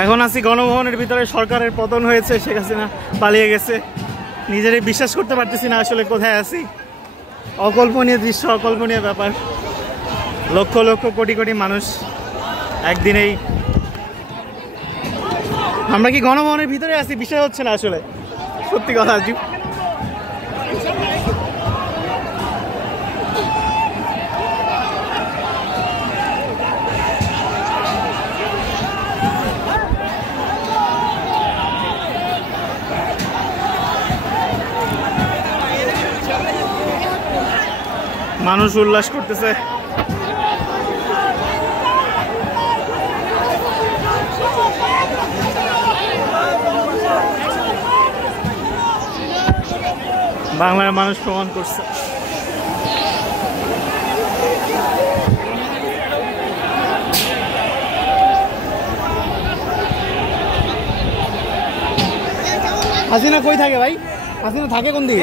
এখন আছি গণভবনের ভিতরে। সরকারের পতন হয়েছে, শেখ হাসিনা পালিয়ে গেছে। নিজেরই বিশ্বাস করতে পারতেছি না আসলে কোথায় আছি। অকল্পনীয় দৃশ্য, অকল্পনীয় ব্যাপার। লক্ষ লক্ষ কোটি কোটি মানুষ একদিনেই। আমরা কি গণভবনের ভিতরে আছি? বিশ্বাস হচ্ছে না আসলে, সত্যি কথা। মানুষ উল্লাস করতেছে। বাংলার মানুষ প্রমাণ করছে। হাসিনা কই থাকে ভাই? হাসিনা থাকে কোন দিকে?